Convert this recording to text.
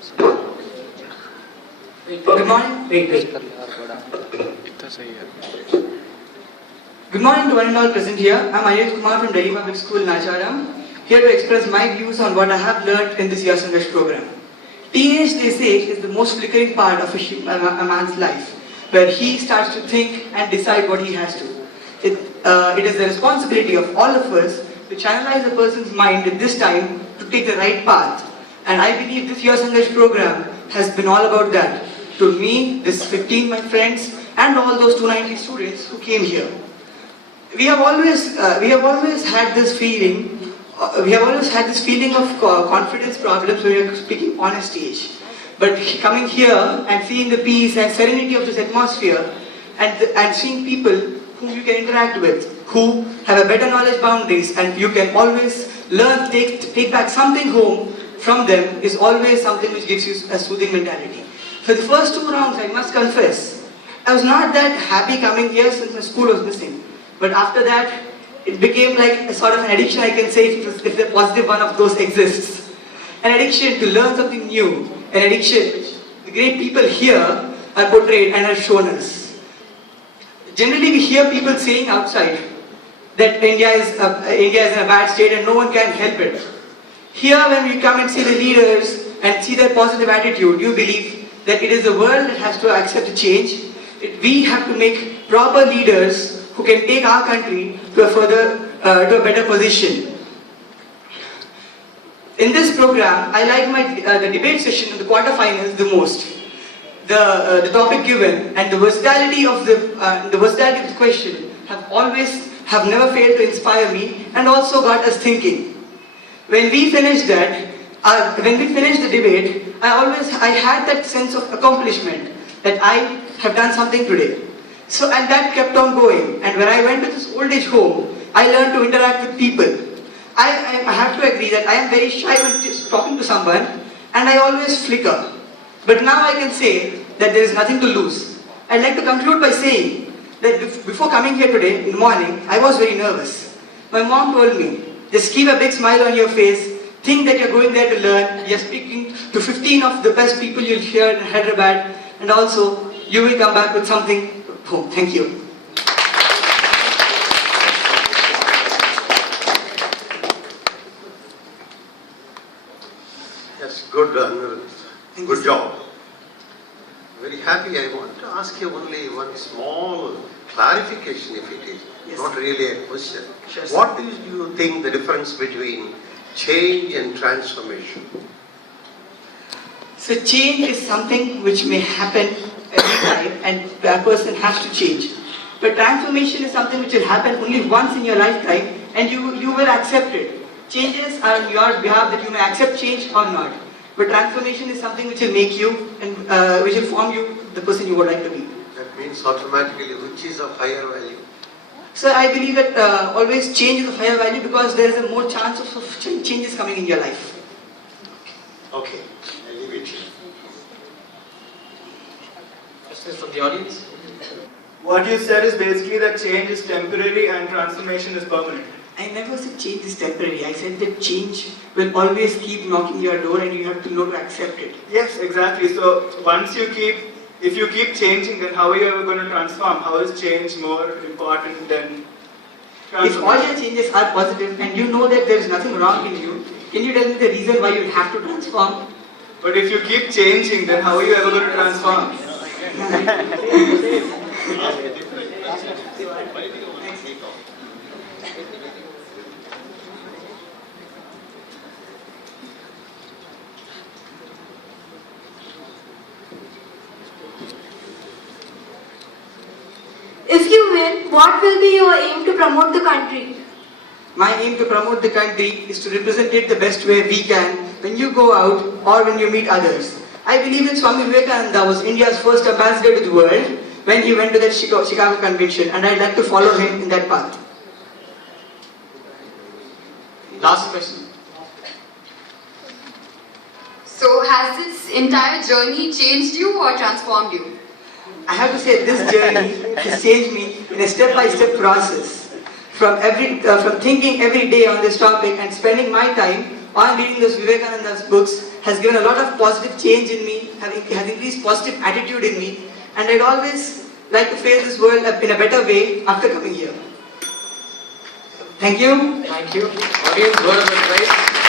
Good morning. Good morning to one and all present here. I'm Anirudh from Delhi Public School, Nacharam, here to express my views on what I have learned in this year's Sangarsh program. Teenage, they say, is the most flickering part of a man's life, where he starts to think and decide what he has to. It is the responsibility of all of us to channelize a person's mind at this time to take the right path. And I believe this year's Sangarsh program has been all about that. To me, this 15 my friends, and all those 290 students who came here. We have always had this feeling. We have always had this feeling of confidence problems when we are speaking on a stage. But coming here and seeing the peace and serenity of this atmosphere, and seeing people whom you can interact with, who have a better knowledge boundaries, and you can always learn, take back something home from them, is always something which gives you a soothing mentality. For the first 2 rounds, I must confess, I was not that happy coming here since my school was missing. But after that, it became like a sort of an addiction, I can say, if the positive one of those exists. An addiction to learn something new, an addiction which the great people here are portrayed and are shown us. Generally, we hear people saying outside that India is in a bad state and no one can help it. Here, when we come and see the leaders and see their positive attitude, you believe that it is the world that has to accept a change. We have to make proper leaders who can take our country to a better position. In this program, I like the debate session in the quarterfinals the most. The topic given and the versatility of the question have never failed to inspire me and also got us thinking. When we finished the debate, I had that sense of accomplishment that I have done something today. And that kept on going. And when I went to this old age home, I learned to interact with people. I have to agree that I am very shy when talking to someone, and I always flicker. But now I can say that there is nothing to lose. I'd like to conclude by saying that before coming here today in the morning, I was very nervous. My mom told me, just keep a big smile on your face, think that you're going there to learn, you're speaking to 15 of the best people you'll hear in Hyderabad, and also you will come back with something home. Thank you. Yes, good, Anirudh. Good job. Very happy. I want to ask you only one small clarification, if it is. Yes. Not really a question. Sure, what do you think the difference between change and transformation? So change is something which may happen every time and a person has to change. But transformation is something which will happen only once in your lifetime and you will accept it. Changes are on your behalf that you may accept change or not. But transformation is something which will make you and which will form you the person you would like to be. That means automatically which is of higher value? So I believe that always change is of higher value because there is a more chance of changes coming in your life. Okay, I leave it here. Questions from the audience? What you said is basically that change is temporary and transformation is permanent. I never said change is temporary. I said that change will always keep knocking your door and you have to know to accept it. Yes, exactly. So if you keep changing, then how are you ever going to transform? How is change more important than transformation? If all your changes are positive and you know that there is nothing wrong in you, can you tell me the reason why you have to transform? But if you keep changing, then how are you ever going to transform? If you win, what will be your aim to promote the country? My aim to promote the country is to represent it the best way we can when you go out or when you meet others. I believe that Swami Vivekanda was India's first ambassador to the world when he went to the Chicago Convention, and I'd like to follow him in that path. Last question. So has this entire journey changed you or transformed you? I have to say this journey has changed me in a step-by-step process. From thinking every day on this topic and spending my time on reading those Vivekananda's books has given a lot of positive change in me, has increased positive attitude in me, and I'd always like to face this world in a better way after coming here. Thank you. Thank you. Audience, word of advice.